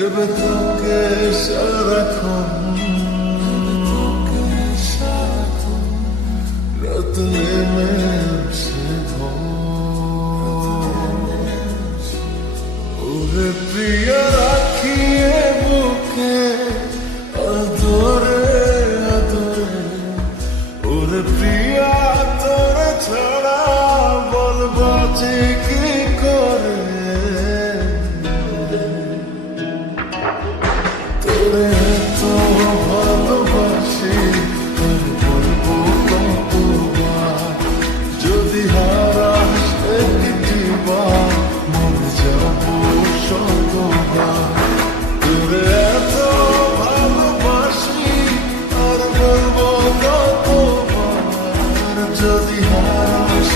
ভেবে তোকে সারাক্ষণ রাত নেমেছে ওরে প্রিয়া রাখিয়ে বুকে আদরে আদরে ওরে প্রিয়া তোরে ছাড়া বলবো যে কি করে তোরে তো ভালোবাসি তোর বলবো কতবার যদি হারাস একটি বার মরে যাবো শতবার তোরে এত ভালোবাসি আর বলবো কতবার যদি হারাস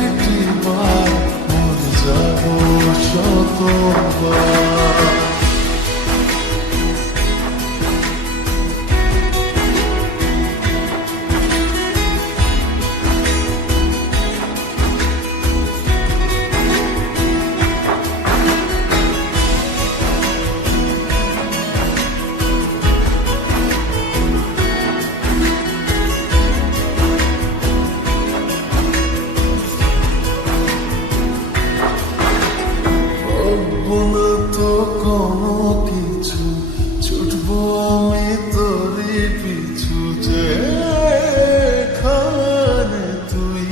একটি বার মরে যাবো শতবার না তো কোনো কিছু ছুটবো আমি তোরই পিছু যেখানে তুই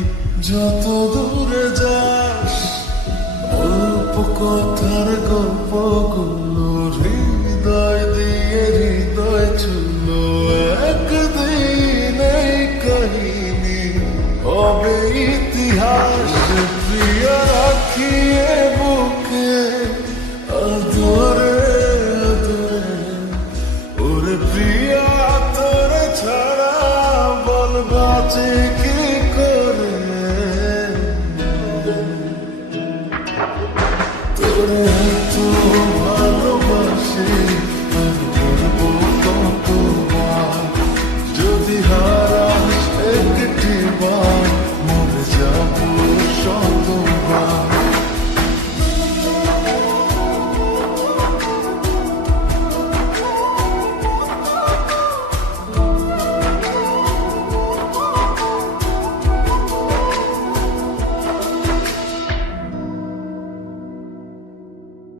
যত দূরে যাস অল্প কথার গল্পগুলো হৃদয় দিয়ে হৃদয় ছুলো একদিন এই কাহিনী হবে ইতিহাস প্রিয়া রাখিয়ে বুকে আদরে আদরে ওরে প্রিয়া তোরে ছাড়া বলবা যে কি করে তোরে তো ভালোবাসি